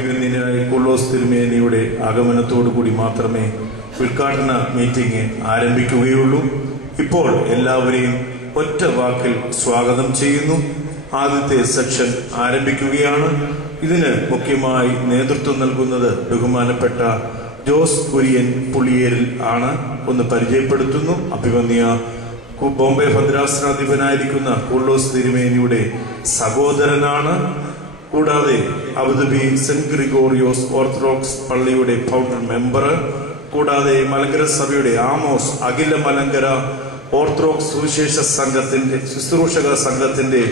അഭിനന്ദനായ കൂർലോസ് തിരുമേനിയുടെ ആഗമനത്തോടു കൂടി മാത്രമേ ഉദ്ഘാടന മീറ്റിംഗ് ആരംഭിക്കുകയുള്ളൂ. ഇപ്പോൾ എല്ലാവരെയും ഒറ്റ വാക്കിൽ സ്വാഗതം ചെയ്യുന്നു. ആദ്യത്തെ സെക്ഷൻ ആരംഭിക്കുകയാണ്. ഇതിന് മുഖ്യമായി നേതൃത്വം നൽകുന്നത് ബഹുമാനപ്പെട്ട ജോസ് കുര്യൻ പുളിയേരിൽ ആണ്. ഒന്ന് പരിചയപ്പെടുത്തുന്നു. അഭിവന്യ ബോംബെ ഭദ്രാസനാധിപനായിരിക്കുന്ന കൂർലോസ് തിരുമേനിയുടെ സഹോദരനാണ്. കൂടാതെ അബുദാബി സെന്റ് ഗ്രിഗോറിയോസ് ഓർത്തഡോക്സ് പള്ളിയുടെ ഫൗണ്ടർ മെമ്പർ, കൂടാതെ മലങ്കര സഭയുടെ ആമോസ് അഖില മലങ്കര ഓർത്തഡോക്സ് സുവിശേഷ സംഘത്തിന്റെ ശുശ്രൂഷക സംഘത്തിന്റെ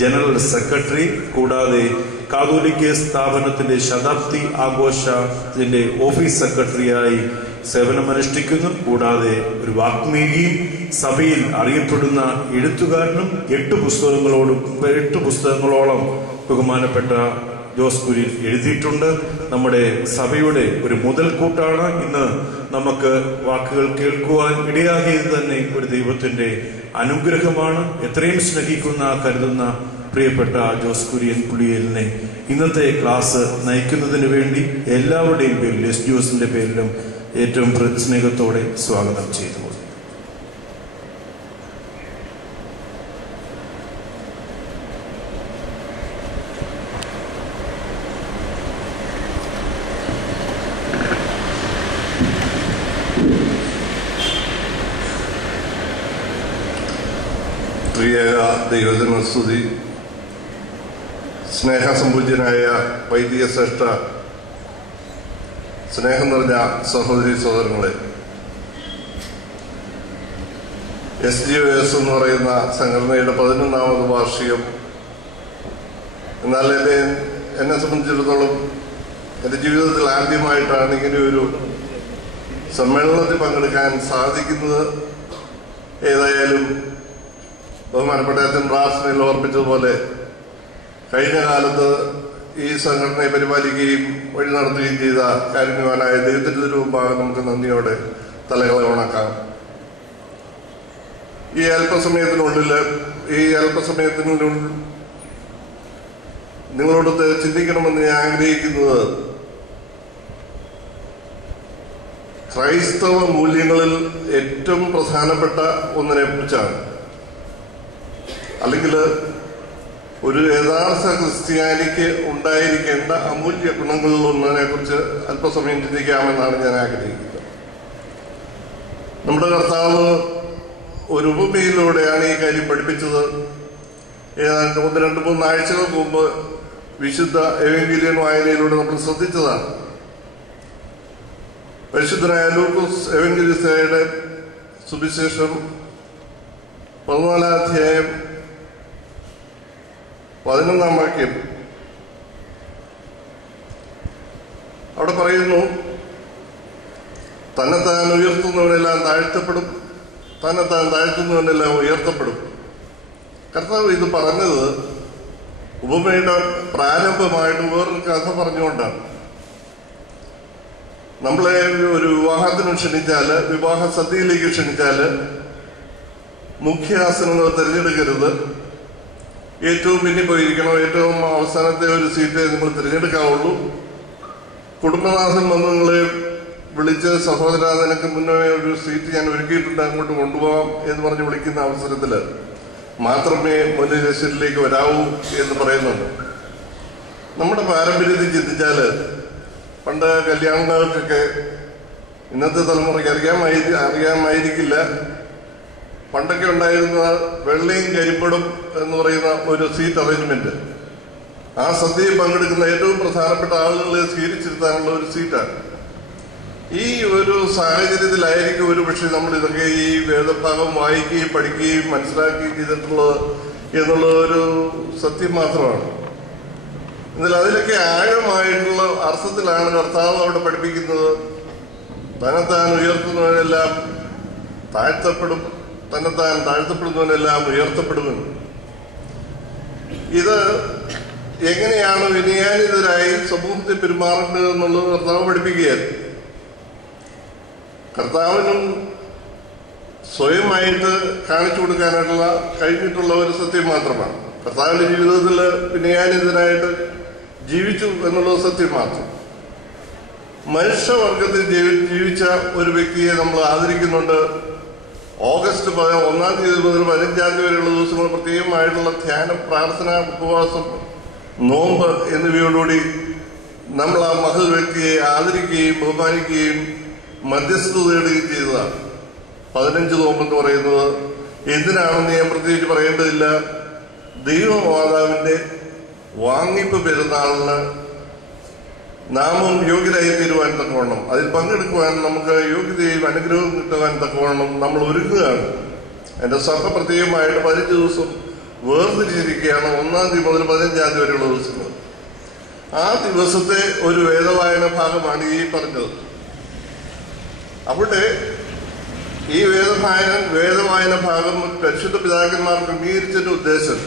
ജനറൽ സെക്രട്ടറി, കൂടാതെ കാതോലിക്ക സ്ഥാപനത്തിന്റെ ശതാബ്ദി ആഘോഷത്തിന്റെ ഓഫീസ് സെക്രട്ടറിയായി സേവനമനുഷ്ഠിക്കുന്നു. കൂടാതെ ഒരു വാഗ്മീകിയും സഭയിൽ അറിയപ്പെടുന്ന എഴുത്തുകാരനും 8 പുസ്തകങ്ങളോളം ബഹുമാനപ്പെട്ട ജോസ് കുര്യൻ എഴുതിയിട്ടുണ്ട്. നമ്മുടെ സഭയുടെ ഒരു മുതൽക്കൂട്ടാണ്. ഇന്ന് നമുക്ക് വാക്കുകൾ കേൾക്കുവാൻ ഇടയാകിയത് തന്നെ ഒരു ദൈവത്തിന്റെ അനുഗ്രഹമാണ്. എത്രയും സ്നേഹിക്കുന്ന കരുതുന്ന പ്രിയപ്പെട്ട ജോസ് കുര്യൻ പുളിയേലിനെ ഇന്നത്തെ ക്ലാസ് നയിക്കുന്നതിന് വേണ്ടി എല്ലാവരുടെയും പേരിൽ എസ് ജോസിന്റെ പേരിലും ഏറ്റവും സ്നേഹത്തോടെ സ്വാഗതം ചെയ്തു. പ്രിയ ദൈവജന സ്തുതി. സ്നേഹസമ്പൂജ്യനായ വൈദിക ശ്രേഷ്ഠ, സ്നേഹം നിറഞ്ഞ സഹോദരി സഹോദരങ്ങളെ, SGOS എന്ന് പറയുന്ന സംഘടനയുടെ 11ാമത് വാർഷികം. എന്നാൽ എന്നെ സംബന്ധിച്ചിടത്തോളം എൻ്റെ ജീവിതത്തിൽ ആദ്യമായിട്ടാണ് ഇങ്ങനെ ഒരു സമ്മേളനത്തിൽ പങ്കെടുക്കാൻ സാധിക്കുന്നത്. ഏതായാലും ബഹുമാനപ്പെട്ട അച്ഛൻ പ്രാർത്ഥനയിൽ ഓർപ്പിച്ചതുപോലെ കഴിഞ്ഞ കാലത്ത് ഈ സംഘടനയെ പരിപാലിക്കുകയും വഴി നടത്തുകയും ചെയ്ത കാരുണ്യവാനായ ദൈവത്തിന്റെ മുമ്പാകെ നമുക്ക് നന്ദിയോടെ തലകളെ ഉണക്കാം. ഈ അല്പസമയത്തിനുള്ളിൽ നിങ്ങളോട് ചിന്തിക്കണമെന്ന് ഞാൻ ആഗ്രഹിക്കുന്നത് ക്രൈസ്തവ മൂല്യങ്ങളിൽ ഏറ്റവും പ്രധാനപ്പെട്ട ഒന്നിനെ കുറിച്ചാണ്. അല്ലെങ്കിൽ ഒരു യഥാർത്ഥ ക്രിസ്ത്യാനിക്ക് ഉണ്ടായിരിക്കേണ്ട അമൂല്യ ഗുണങ്ങളിൽ ഒന്നിനെ കുറിച്ച് അല്പസമയം ചിന്തിക്കാമെന്നാണ് ഞാൻ ആഗ്രഹിക്കുന്നത്. നമ്മുടെ കർത്താവ് ഒരു ഉപമയിലൂടെയാണ് ഈ കാര്യം പഠിപ്പിച്ചത്. ഏതാണ്ട് 1-2-3 ആഴ്ചകൾക്ക് മുമ്പ് വിശുദ്ധ എവങ്കേലിയൻ വായനയിലൂടെ നമ്മൾ ശ്രദ്ധിച്ചതാണ്. പരിശുദ്ധനായ ലൂക്കോസ് എവങ്കേലിസ്തയുടെ സുവിശേഷം 14-ാം അധ്യായം 11-ാം വാക്യം. അവിടെ പറയുന്നു, തന്നെത്താൻ ഉയർത്തുന്നവനെല്ലാം താഴ്ത്തപ്പെടും, തന്നെത്താൻ താഴ്ത്തുന്നവനെല്ലാം ഉയർത്തപ്പെടും. കർത്താവ് ഇത് പറഞ്ഞത് ഉപമയുടെ പ്രാരംഭമായിട്ട് വേറൊരു കഥ പറഞ്ഞുകൊണ്ടാണ്. നമ്മളെ ഒരു വിവാഹത്തിന് ക്ഷണിച്ചാല്, വിവാഹ സദ്യയിലേക്ക് ക്ഷണിച്ചാല് മുഖ്യാസനങ്ങൾ തിരഞ്ഞെടുക്കരുത്. ഏറ്റവും പിന്നിൽ പോയിരിക്കണം, ഏറ്റവും അവസാനത്തെ ഒരു സീറ്റേ നിങ്ങൾ തിരഞ്ഞെടുക്കാവുള്ളൂ. കുടുംബനാഥൻ വന്ന് നിങ്ങളെ വിളിച്ച് സഹോദര നിനക്ക് മുന്നേ ഒരു സീറ്റ് ഞാൻ ഒരുക്കിയിട്ടുണ്ട്, അങ്ങോട്ട് കൊണ്ടുപോകാം എന്ന് പറഞ്ഞ് വിളിക്കുന്ന അവസരത്തിൽ മാത്രമേ മുന്നിലേക്ക് വരാവൂ എന്ന് പറയുന്നുണ്ട്. നമ്മുടെ പാരമ്പര്യത്തിൽ ചിന്തിച്ചാല് പണ്ട് കല്യാണങ്ങൾക്കൊക്കെ ഇന്നത്തെ തലമുറയ്ക്ക് അറിയാമായിരിക്കില്ല, പണ്ടൊക്കെ ഉണ്ടായിരുന്ന വെള്ളയും കരിപ്പടും എന്ന് പറയുന്ന ഒരു സീറ്റ് അറേഞ്ച്മെന്റ്. ആ സദ്യയിൽ പങ്കെടുക്കുന്ന ഏറ്റവും പ്രധാനപ്പെട്ട ആളുകളെ സ്വീകരിച്ചിരുത്താനുള്ള ഒരു സീറ്റാണ്. ഈ ഒരു സാഹചര്യത്തിലായിരിക്കും ഒരു പക്ഷേ നമ്മൾ ഇതൊക്കെ ഈ വേദഭാഗം വായിക്കുകയും പഠിക്കുകയും മനസ്സിലാക്കുകയും ചെയ്തിട്ടുള്ളത് എന്നുള്ള ഒരു സത്യം മാത്രമാണ്. എന്നാൽ അതിലൊക്കെ ആഴമായിട്ടുള്ള അർത്ഥത്തിലാണ് കർത്താവ് അവിടെ പഠിപ്പിക്കുന്നത്. തന്നെത്താൻ ഉയർത്തുന്നവനെല്ലാം താഴ്ത്തപ്പെടും, തന്നെത്താൻ താഴ്ത്തപ്പെടുന്നവനെല്ലാം ഉയർത്തപ്പെടുമെന്ന്. ഇത് എങ്ങനെയാണ് വിനയാനിതരായി സമൂഹത്തിൽ പെരുമാറേണ്ടത് എന്നുള്ളത് കർത്താവ് പഠിപ്പിക്കുകയാണ്. കർത്താവിനും സ്വയമായിട്ട് കാണിച്ചു കൊടുക്കാനായിട്ടുള്ള കഴിഞ്ഞിട്ടുള്ള ഒരു സത്യം മാത്രമാണ്. കർത്താവിന്റെ ജീവിതത്തിൽ വിനയാനിതനായിട്ട് ജീവിച്ചു എന്നുള്ളത് സത്യം മാത്രം. മനുഷ്യവർഗത്തിൽ ജീവിച്ച ഒരു വ്യക്തിയെ നമ്മൾ ആദരിക്കുന്നുണ്ട്. ഓഗസ്റ്റ് 1 തീയതി മുതൽ 15 വരെയുള്ള ദിവസങ്ങൾ പ്രത്യേകമായിട്ടുള്ള ധ്യാനം, പ്രാർത്ഥന, ഉപവാസം, നോമ്പ് എന്നിവയോടുകൂടി നമ്മൾ ആ മഹത് വ്യക്തിയെ ആദരിക്കുകയും ബഹുമാനിക്കുകയും മധ്യസ്ഥത തേടുകയും ചെയ്തതാണ്. 15 നോമ്പെന്ന് പറയുന്നത് എന്തിനാണെന്ന് ഞാൻ പ്രത്യേകിച്ച് പറയേണ്ടതില്ല. ദൈവമാതാവിന്റെ വാങ്ങിപ്പ് പെരുന്നാളിന് നാമും യോഗ്യരായി തീരുവാൻ തക്കവണ്ണം, അതിൽ പങ്കെടുക്കുവാൻ നമുക്ക് യോഗ്യതയും അനുഗ്രഹവും കിട്ടുവാൻ തക്കവണ്ണം നമ്മൾ ഒരുങ്ങുകയാണ്. എന്റെ സഭ പ്രത്യേകമായിട്ട് 15 ദിവസം വേർതിരിച്ചിരിക്കുകയാണ്. 1 തീയതി മുതൽ 15 വരെയുള്ള ദിവസങ്ങൾ. ആ ദിവസത്തെ ഒരു വേദവായന ഭാഗമാണ് ഈ പറഞ്ഞത്. അവിടെ ഈ വേദവായന ഭാഗം പരിശുദ്ധ പിതാക്കന്മാർ ക്രമീകരിച്ചതിന്റെ ഉദ്ദേശം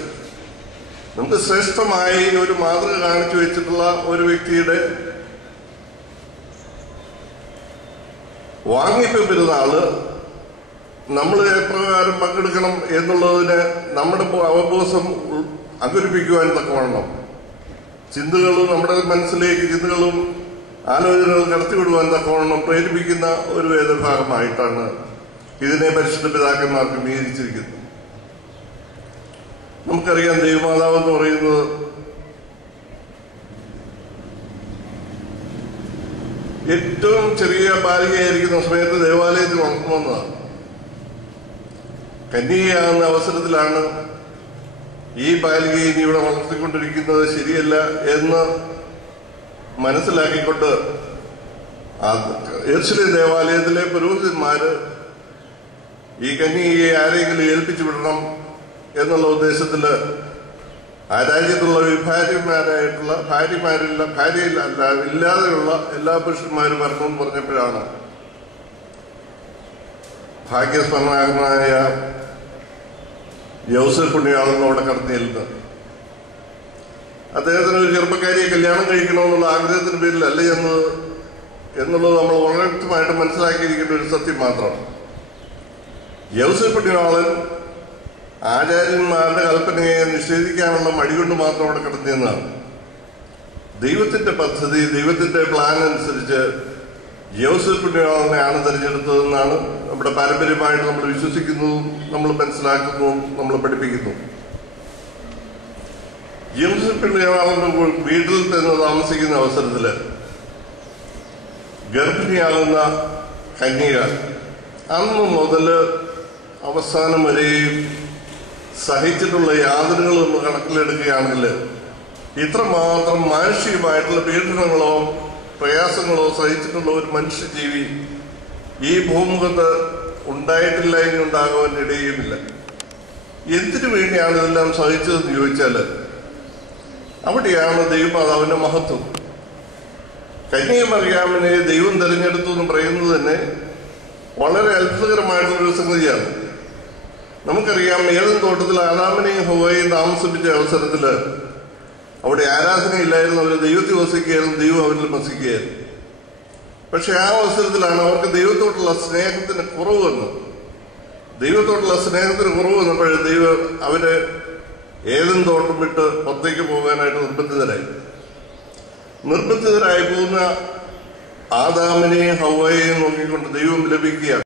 നമുക്ക് ശ്രേഷ്ഠമായി ഒരു മാതൃക കാണിച്ചു വെച്ചിട്ടുള്ള ഒരു വ്യക്തിയുടെ വാങ്ങിപ്പ് പെരുന്നാള് നമ്മൾ എപ്രകാരം പങ്കെടുക്കണം എന്നുള്ളതിന് നമ്മുടെ അവബോധം അങ്കുരിപ്പിക്കുവാൻ തക്കവണ്ണം ചിന്തകളും നമ്മുടെ മനസ്സിലേക്ക് ചിന്തകളും ആലോചനകളും കടത്തിവിടുവാൻ തക്കവണ്ണം പ്രേരിപ്പിക്കുന്ന ഒരു വേദഭാഗമായിട്ടാണ് ഇതിനെ പരിശുദ്ധ പിതാക്കന്മാർ ക്രമീകരിച്ചിരിക്കുന്നത്. നമുക്കറിയാം, ദൈവമാതാവ് എന്ന് പറയുന്നത് ഏറ്റവും ചെറിയ ബാലികയായിരിക്കുന്ന സമയത്ത് ദേവാലയത്തിൽ വളർത്തുന്നതാണ്. കന്യകയാകുന്ന അവസരത്തിലാണ് ഈ ബാലികയെ ഇനി ഇവിടെ വളർത്തിക്കൊണ്ടിരിക്കുന്നത് ശരിയല്ല എന്ന് മനസ്സിലാക്കിക്കൊണ്ട് യെരുശലേം ദേവാലയത്തിലെ പുരോഹിതന്മാര് ഈ കന്യകയെ ആരെങ്കിലും ഏൽപ്പിച്ചു വിടണം എന്നുള്ള ഉദ്ദേശത്തില് ആ രാജ്യത്തുള്ള ഇല്ലാതെയുള്ള എല്ലാ പുരുഷന്മാരും വരണമെന്ന് പറഞ്ഞപ്പോഴാണ് ഭാഗ്യസ്മരണായ യൗസേപ്പ് പുണ്യാളെന്ന് അവിടെ കടന്നു ചെല്ലുന്നത്. അദ്ദേഹത്തിന് ഒരു ചെറുപ്പക്കാരിയെ കല്യാണം കഴിക്കണമെന്നുള്ള ആഗ്രഹത്തിന്റെ പേരിലല്ല എന്നുള്ളത് നമ്മൾ വളരെ വ്യക്തമായിട്ട് മനസ്സിലാക്കിയിരിക്കേണ്ട ഒരു സത്യം മാത്രമാണ്. യൗസേപ്പ് പുണ്യാളൻ ആചാര്യന്മാരുടെ കൽപ്പനയെ നിഷേധിക്കാനുള്ള മടികൊണ്ട് മാത്രം അവിടെ കിടന്നതാണ്. ദൈവത്തിന്റെ പദ്ധതി, ദൈവത്തിന്റെ പ്ലാൻ അനുസരിച്ച് യൗസേപ്പ് പുണ്യാളനെയാണ് തിരഞ്ഞെടുത്തതെന്നാണ് നമ്മുടെ പാരമ്പര്യമായിട്ട് നമ്മൾ വിശ്വസിക്കുന്നതും നമ്മൾ മനസ്സിലാക്കുന്നതും നമ്മൾ പഠിപ്പിക്കുന്നു. യൗസേപ്പ് പുണ്യാളന്റെ വീട്ടിൽ തന്നെ താമസിക്കുന്ന അവസരത്തില് ഗർഭിണിയാകുന്ന കന്യക അന്ന് മുതൽ അവസാനം വരെയും സഹിച്ചിട്ടുള്ള യാതനകൾ നമ്മൾ കണക്കിലെടുക്കുകയാണെങ്കിൽ ഇത്രമാത്രം മാനുഷികമായിട്ടുള്ള പീഡനങ്ങളോ പ്രയാസങ്ങളോ സഹിച്ചിട്ടുള്ള ഒരു മനുഷ്യജീവി ഈ ഭൂമുഖത്ത് ഉണ്ടായിട്ടില്ല, ഇനി ഉണ്ടാകുവാൻ ഇടയുമില്ല. എന്തിനു വേണ്ടിയാണ് ഇതെല്ലാം സഹിച്ചതെന്ന് ചോദിച്ചാൽ അവിടെയാണ് ദൈവമാതാവിന്റെ മഹത്വം. കന്യകമറിയാമിനെ ദൈവം തെരഞ്ഞെടുത്തു എന്ന് പറയുന്നത് തന്നെ വളരെ അത്ഭുതകരമായിട്ടുള്ളൊരു സംഗതിയാണ്. നമുക്കറിയാം, ഏദൻ തോട്ടത്തിൽ ആദാമിനെയും ഹവ്വയെയും താമസിപ്പിച്ച അവസരത്തില് അവിടെ ആരാധനയില്ലായിരുന്നു. അവര് ദൈവത്തിൽ വസിക്കുകയായിരുന്നു, ദൈവം അവരിൽ വസിക്കുകയായിരുന്നു. പക്ഷെ ആ അവസരത്തിലാണ് അവർക്ക് ദൈവത്തോടുള്ള സ്നേഹത്തിന് കുറവ് വന്നത്. ദൈവത്തോടുള്ള സ്നേഹത്തിന് കുറവ് വന്നപ്പോൾ ദൈവം അവരെ ഏദൻ തോട്ടം വിട്ട് പുറത്തേക്ക് പോകാനായിട്ട് നിർബന്ധിതരായി പോകുന്ന ആദാമിനെയും ഹവ്വയെയും നോക്കിക്കൊണ്ട് ദൈവം ലഭിക്കുകയാണ്.